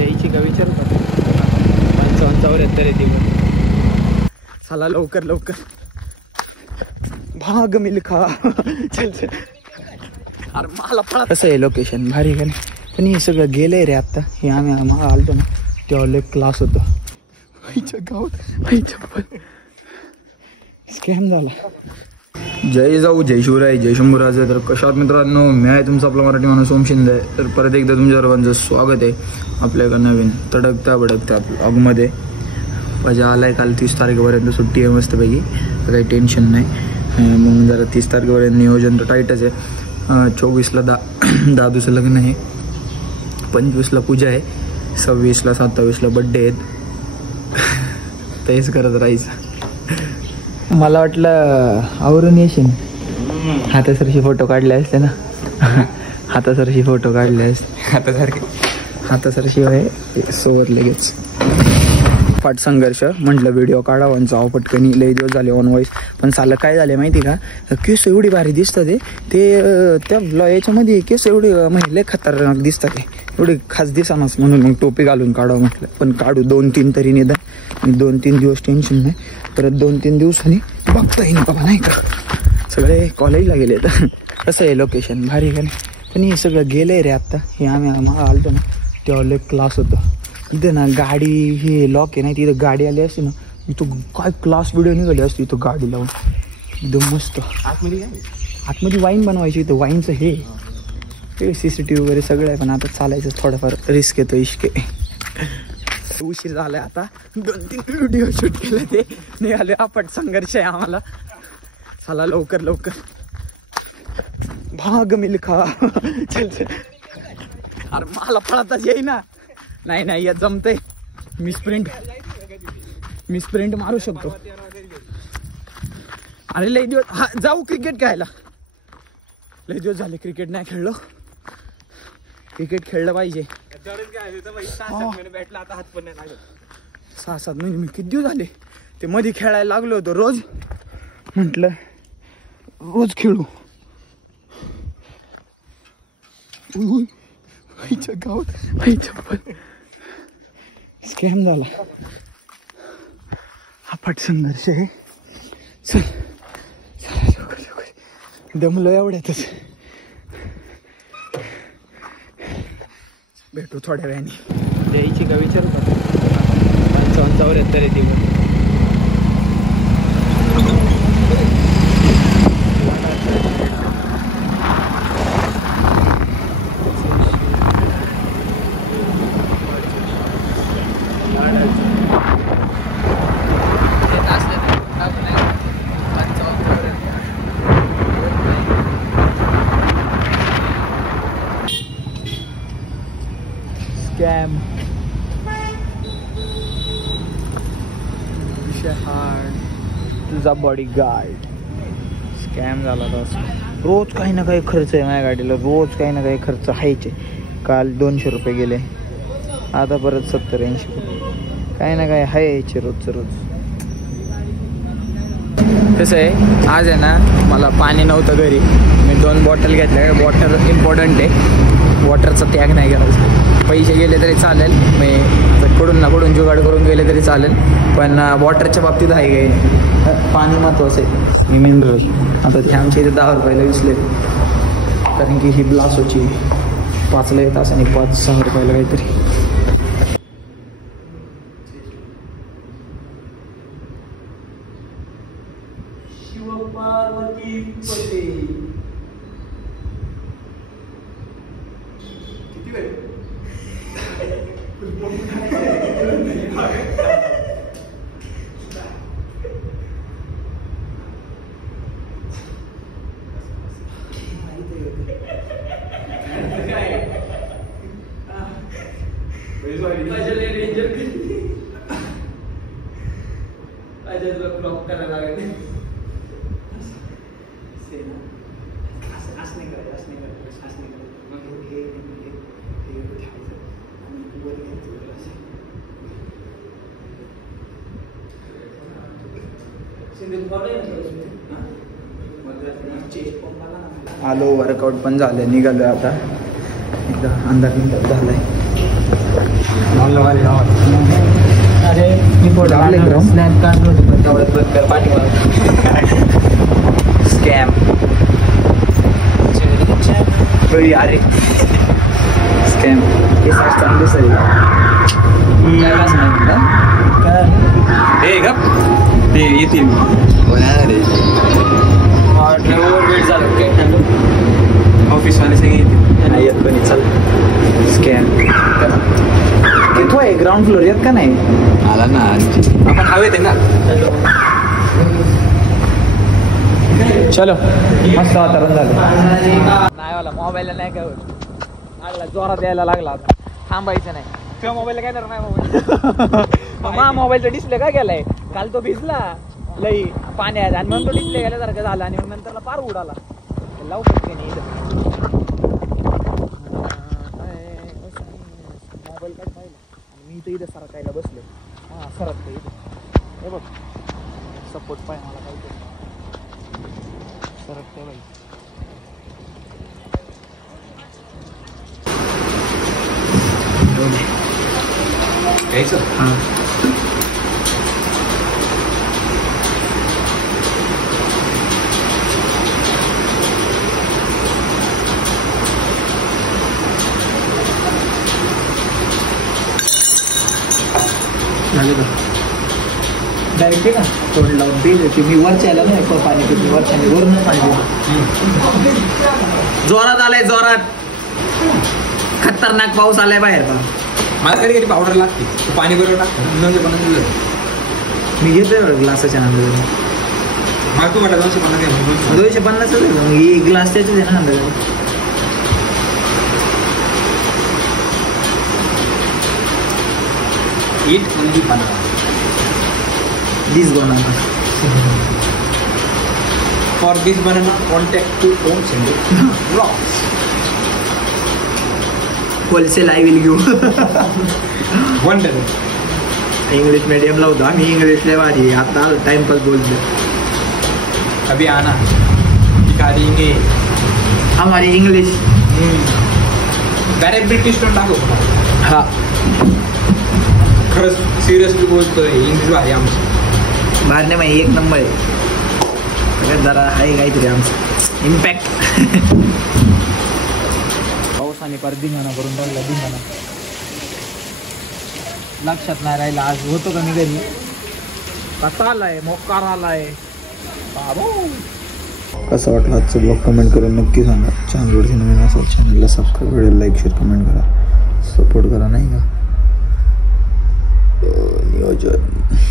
द्यायची का विचारू का 55-74 येते मग. चला लवकर लवकर भाग मिल्खा चल चल. अरे मला पळा. कसं आहे लोकेशन भारी का नाही. पण हे सगळं गेलंय रे आता. हे आम्ही आलतो ना तेव्हा लय क्लास होता. गावात स्कॅम झाला. जय जाऊ जय शिवराय जय शंभूराज. तर कशात मित्रांनो मी आहे तुमचा आपला मराठी माणूस ओम शिंदे. तर परत एकदा तुमच्या सर्वांचं स्वागत आहे आपल्या एका नवीन तडकता भडकता ब्लॉगमध्ये. मजा आलाय. काल 30 तारखेपर्यंत सुट्टी आहे मस्तपैकी. काही टेन्शन नाही. मग जरा 30 तारखेपर्यंत नियोजन तर टाईटच आहे. 24ला दादूचं लग्न आहे. 25ला पूजा आहे. 26ला 27ला बड्डे आहेत. तेच करत राहायचं. मला वाटलं आवरून येशील. हातासारखी फोटो काढले असते ना. हातासारखी फोटो काढले असते. हातासारखी आहे सोबत लगेच. फाट संघर्ष म्हटलं व्हिडिओ काढावा जाऊ पटकनी. लई दिवस झाले ऑन व्हॉइस. पण साला काय झाले माहिती का. केस एवढी भारी दिसतात ते त्या याच्यामध्ये केस एवढी म्हणजे खतरनाक दिसतात. एवढे खास दिसानाच म्हणून मग टोपी घालून काढावं म्हटलं. पण काढू 2-3 तरी निदान. 2-3 दिवस टेन्शन नाही. परत 2-3 दिवसांनी बघता येईल बाबा नाही का. सगळे कॉलेजला गेले. तर कसं आहे लोकेशन भारी का नाही. पण हे सगळं गेलंय रे आता. हे आम्ही आलतो ना तेव्हा लय क्लास होतं. इथं ना गाडी हे लॉक आहे नाही. तिथं गाडी आली असती ना इथं काय क्लास व्हिडिओ निघाली असती. इथं गाडी लावून एकदम मस्त. आतमध्ये वाईन बनवायची. इथं वाईनचं हे CCTV वगैरे सगळं आहे. पण आता चालायचं थोडंफार रिस्क येतो. इश्के उशीर झालाय आता. 2-3 व्हिडिओ शूट केले ते निघाले. आपट संघर्ष आहे आम्हाला. चला लवकर लवकर भाग मिल्खा चल चल. अरे मला पळताच येई ना. नाही यात जमतंय. मी स्प्रिंट मारू शकतो. अरे लय दिवस जाऊ क्रिकेट खेळायला. लय दिवस झाले क्रिकेट नाही खेळलो. क्रिकेट खेळलं पाहिजे. 6-7 महिने मी किती दिवस झाले ते मध्ये खेळायला लागलो होतो. रोज म्हटलं रोज खेळू. गावात स्कॅम झाला. हा फाट संघर्ष आहे. चल दमलो एवढ्यातच. भेटू थोड्या वेळाने. द्यायची का विचारू का 55-74 येते मग. स्कॅम तुझा बॉडी गार्ड स्कॅम झाला. रोज काही ना काही खर्च आहे माझ्या गाडीला. रोज काही ना काही खर्च आहेचे. काल 200 रुपये गेले. आता परत 70-80 रुपये काही ना काही आहे यायचे रोजचं रोज. कसं आहे आज आहे ना मला पाणी नव्हतं घरी. मी 2 बॉटल घेतल्या. वॉटर इम्पॉर्टंट आहे. वॉटरचा त्याग नाही करायचा. पैसे गेले तरी चालेल. मी कुठून ना कुठून जुगाड करून गेले तरी चालेल. पण वॉटरच्या बाबतीत आहे काही पाणी महत्वाचं आहे. मिनरल आता ते आमच्या इथे 10 रुपयाला विसले. कारण की ही ब्लासोची 5ला येत असं आणि 5-6 रुपयाला काहीतरी. किती वेळ ब्लॉक करायला लागेल. आलो वर्कआउट पण झालं. निघालो आता. एकदा अंदाज झालाय. बघितले ग्राउंड स्नॅप काढलं होतं पण तेवढ्यात बंद कर पाठीमागे स्कॅम अरे स्कॅम हे चांगले सर हे गप ते येतील ओव्हरवेट झालं काय ऑफिसवाले सगळे येतील नाही येत कोणी चल स्कॅम किती आहे ग्राउंड फ्लोर येत का नाही आला ना आपण हवेत आहे ना चलो मस्त वातावरण झालं नाही वाला मोबाईलला नाही काय होत लागला जोरात यायला लागला आता थांबायचं नाही तेव्हा मोबाईलला काय नाही मोबाईल मा मोबाईलचा डिस्प्ले काय गेलाय काल तो भिजला लई पाण्यात आणि म्हणून तो डिस्प्ले गेल्यासारखं झाला आणि मग नंतरला पार उडाला लवकर नाही मोबाईल काय पाहिला आणि मी इथं इथं सरकायला बसलो हां सरत इथं हे बघ सपोर्ट पाहिजे मला काहीतरी सरकते बाई हां झाले का डायरेक्ट आहे का तोंड लावून ते देते मी वरच्या यायला नाही पाणी पिते वरच्याने वरून पाणी पिते जोरात आलाय जोरात खतरनाक पाऊस आलाय बाहेर का मला कधी कधी पावडर लागते पाणी बरोबर लागतं 250 मी घेतोय ग्लासाच्या नंतर मला तू म्हटलं 250 250 ग्लास त्याच्याच आहे ना अंदाज Eat only banana. This banana. For this banana, contact to home center. Rocks. Wholesale I will give. $1. English मीडियमला होतो आम्ही इंग्लिशला भारी आता टाइमपास बोलतो अभी आना दिखाएंगे हमारी इंग्लिश डायरेक्ट ब्रिटिश टोन टाकू हा खरंच सिरियसली बोलतोय इंग्लिश भारी आमचं मारणे माही एक नंबर आहे जरा आहे काहीतरी आमचं इम्पॅक्ट पावसाने पर धिंगाणा करून राहिला धिंगाणा लक्षात नाही राहिला आज होतो का मी घरी कसा आलाय मोकार आलाय बाबू कसं वाटलं आजचं ब्लॉग कमेंट करून नक्की सांगा चॅनलवरती नवीन असेल चॅनलला subscribe video like share comment करा सपोर्ट करा नाही का नियोजन